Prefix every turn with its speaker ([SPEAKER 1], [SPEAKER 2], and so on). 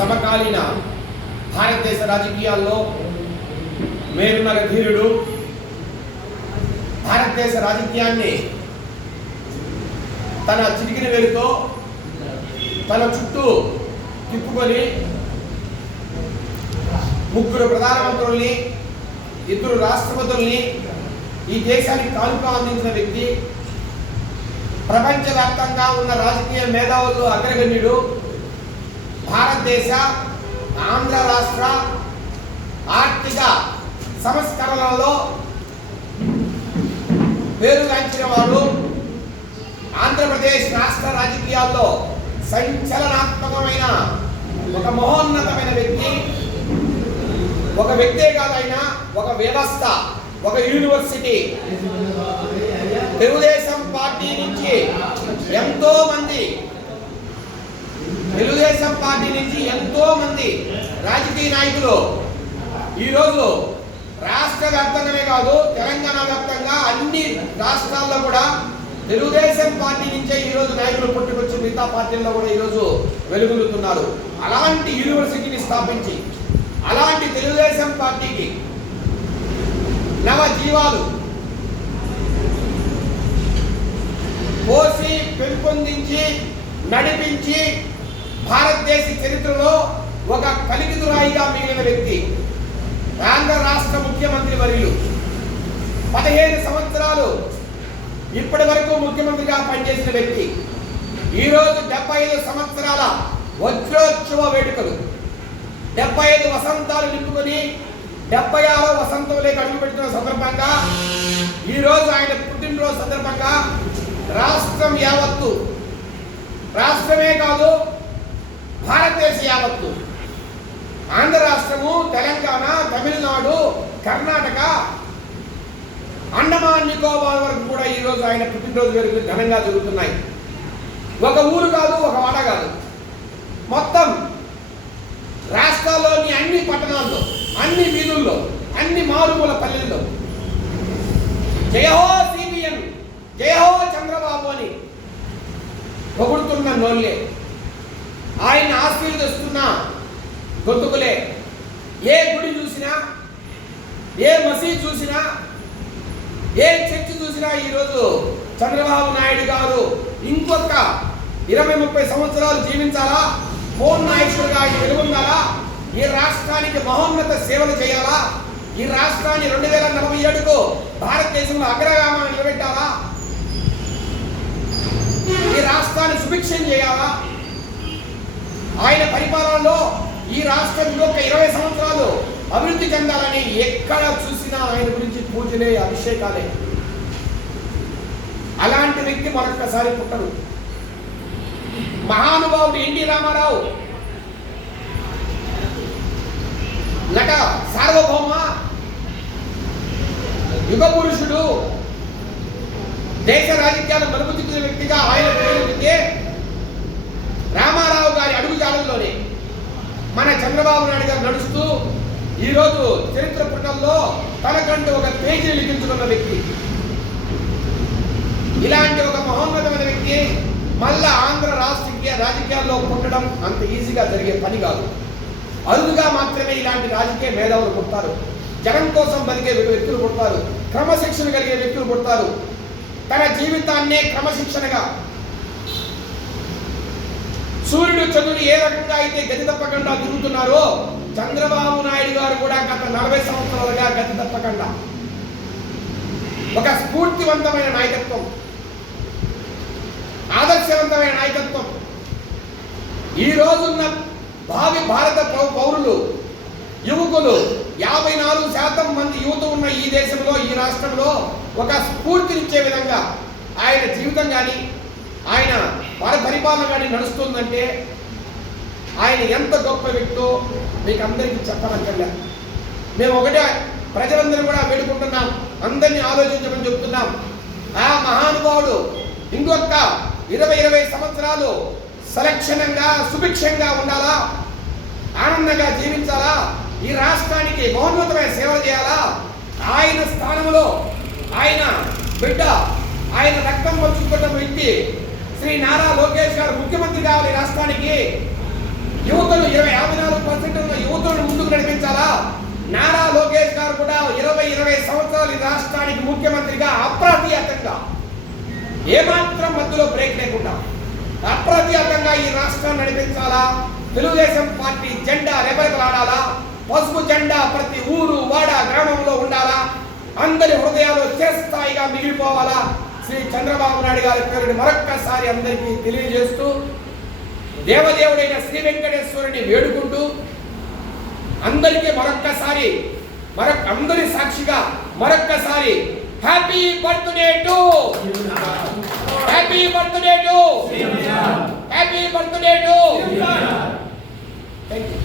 [SPEAKER 1] సమకాలీన భారతదేశ రాజకీయాల్లో మేరునగ ధీరుడు. భారతదేశ రాజకీయాన్ని తన చిటికిన వేలుతో తన చుట్టూ తిప్పుకొని ముగ్గురు ప్రధానమంత్రుల్ని ఇద్దరు రాష్ట్రపతుల్ని ఈ దేశానికి కానుక అందించిన వ్యక్తి. ప్రపంచవ్యాప్తంగా ఉన్న రాజకీయ మేధావులు అగ్రగణ్యుడు భారతదేశ ఆంధ్ర రాష్ట్ర ఆర్థిక సంస్కరణలలో పేరుగాంచిన వారు ఆంధ్రప్రదేశ్ రాష్ట్ర రాజకీయాల్లో సంచలనాత్మకమైన ఒక మహోన్నతమైన వ్యక్తి. ఒక వ్యక్తే కాదైనా ఒక వ్యవస్థ ఒక యూనివర్సిటీ. తెలుగుదేశం పార్టీ నుంచి ఎంతో మంది తెలుగుదేశం పార్టీ నుంచి ఎంతో మంది రాజకీయ నాయకులు ఈరోజు రాష్ట్ర వ్యాప్తంగానే కాదు తెలంగాణ వ్యాప్తంగా అన్ని రాష్ట్రాల్లో కూడా తెలుగుదేశం పార్టీ నుంచే ఈరోజు నాయకులు పుట్టుకొచ్చి మిగతా పార్టీల్లో కూడా ఈరోజు వెలుగులుతున్నారు అలాంటి యూనివర్సిటీని స్థాపించి అలాంటి తెలుగుదేశం పార్టీకి నవ జీవాలు పోసి పెంపొందించి నడిపించి భారతదేశ చరిత్రలో ఒక కలికితురాయిగా మిగిలిన వ్యక్తి ఆంధ్ర రాష్ట్ర ముఖ్యమంత్రి వర్యులు. పదిహేను సంవత్సరాలు ఇప్పటి వరకు ముఖ్యమంత్రిగా పనిచేసిన వ్యక్తి. ఈరోజు డెబ్బై ఐదు సంవత్సరాల వజ్రోత్సవ వేడుకలు. డెబ్బై ఐదు వసంతాలు నింపుకొని డెబ్బై ఆరో వసంతంలోకి అడుగు పెడుతున్న సందర్భంగా ఈరోజు ఆయన పుట్టినరోజు సందర్భంగా రాష్ట్రం యావత్తు రాష్ట్రమే కాదు భారతదేశ యావత్తు. ఆంధ్ర రాష్ట్రము తెలంగాణ తమిళనాడు కర్ణాటక అండమాన్ నికోబార్ వరకు కూడా ఈరోజు ఆయన పుట్టినరోజు వేడుకలు ఘనంగా జరుగుతున్నాయి. ఒక ఊరు కాదు ఒక వాడ కాదు. మొత్తం రాష్ట్రాల్లోని అన్ని పట్టణాల్లో అన్ని వీధుల్లో అన్ని మారుమూల పల్లెల్లో. జయహో సిబిఎన్ జయహో చంద్రబాబు అని పొగుడుతున్న నోళ్ళే. ఆయన ఆశీర్వదిస్తున్న. గొంతుకులే ఏ గుడి చూసినా ఏ మసీద్ చూసినా ఏ చర్చి చూసినా ఈరోజు చంద్రబాబు నాయుడు గారు ఇంకొక ఇరవై ముప్పై సంవత్సరాలు జీవించాలా? మోహన్ నాయకుడిగా ఆయన వెలుగొందాలా? ఈ రాష్ట్రానికి మహోన్నత సేవలు చేయాలా? ఈ రాష్ట్రాన్ని రెండు వేల నలభై ఏడుకు భారతదేశంలో అగ్రగామాన్ని నిలబెట్టాలా? ఈ రాష్ట్రాన్ని సుభిక్షం చేయాలా? ఆయన పరిపాలనలో ఈ రాష్ట్రం ఒక ఇరవై సంవత్సరాలు అభివృద్ధి చెందాలని ఎక్కడ చూసినా ఆయన గురించి పూజలే అభిషేకాలే. అలాంటి వ్యక్తి మరొక్కసారి పుట్టరు. మహానుభావుడు ఎన్టీ రామారావు. నట సార్వభౌమ యుగ పురుషుడు దేశ రాజకీయాలు మలుపు తిప్పిన వ్యక్తిగా ఆయన పేరుంటే రామారావు గారి అడుగుజాడల్లోనే మన చంద్రబాబు నాయుడు గారు నడుస్తూ ఈరోజు చరిత్ర పుటల్లో తనకంటూ ఒక పేజీ లిఖించుకున్న వ్యక్తి. ఇలాంటి ఒక మహోన్నతమైన వ్యక్తి మళ్ళా ఆంధ్ర రాష్ట్రీయ రాజకీయాల్లో పుట్టడం అంత ఈజీగా జరిగే పని కాదు. అరుదుగా మాత్రమే ఇలాంటి రాజకీయ మేధావులు పుడతారు. జనం కోసం బతికే వ్యక్తులు పుడతారు. క్రమశిక్షణ కలిగే వ్యక్తులు పుడతారు. తన జీవితాన్నే క్రమశిక్షణగా సూర్యుడు చంద్రుడు ఏ రకంగా అయితే గతి తప్పకుండా తిరుగుతున్నారో చంద్రబాబు నాయుడు గారు కూడా గత నలభై సంవత్సరాలుగా గతి తప్పకుండా. ఒక స్ఫూర్తివంతమైన నాయకత్వం. ఆదర్శవంతమైన నాయకత్వం. ఈ రోజున్న భావి భారత పౌరులు యువకులు యాభై నాలుగు శాతం మంది యువత ఉన్న ఈ దేశంలో ఈ రాష్ట్రంలో ఒక స్ఫూర్తినిచ్చే విధంగా ఆయన జీవితం కానీ ఆయన వారి పరిపాలన కానీ నడుస్తుందంటే ఆయన ఎంత గొప్ప వ్యక్తో మీకు అందరికీ చెప్పనక్కర్లే. మేము ఒకటే ప్రజలందరూ కూడా వేడుకుంటున్నాం. అందరినీ ఆలోచించమని చెప్తున్నాం. ఆ మహానుభావుడు ఇంకొక ఇరవై ఇరవై సంవత్సరాలు సలక్షణంగా సుభిక్షంగా ఉండాలా? ఆనందంగా జీవించాలా? ఈ రాష్ట్రానికి మహోన్నతమైన సేవలు చేయాలా? ఆయన స్థానంలో ఆయన బిడ్డ ఆయన రక్తం పంచుకున్న వ్యక్తి శ్రీ నారా లోకేష్ గారు ముఖ్యమంత్రి కావాలి రాష్ట్రానికి. యువతలు ఇరవై యాభై నారా లోకేష్ గారు కూడా ఇరవై ఇరవై సంవత్సరాలు ఈ రాష్ట్రానికి ముఖ్యమంత్రిగా అప్రతిహతంగా ఏమాత్రం మధ్యలో బ్రేక్ లేకుండా అప్రతిహతంగా ఈ రాష్ట్రాన్ని నడిపించాలా? తెలుగుదేశం పార్టీ జెండా రెపరెపలాడాలా? పసుపు జెండా ప్రతి ఊరు వాడ గ్రామంలో ఉండాలా? అందరి హృదయాలు చేస్తాయిగా మిగిలిపోవాలా? శ్రీ చంద్రబాబు నాయుడు గారి పేరుని మరొక్కసారి అందరికీ తెలియజేస్తూ దేవదేవుడైన శ్రీ వెంకటేశ్వరుని వేడుకుంటూ అందరికీ మరొక్కసారి మరొక అందరి సాక్షిగా మరొక్కసారి happy birthday to! Happy birthday to! Happy birthday to! Thank you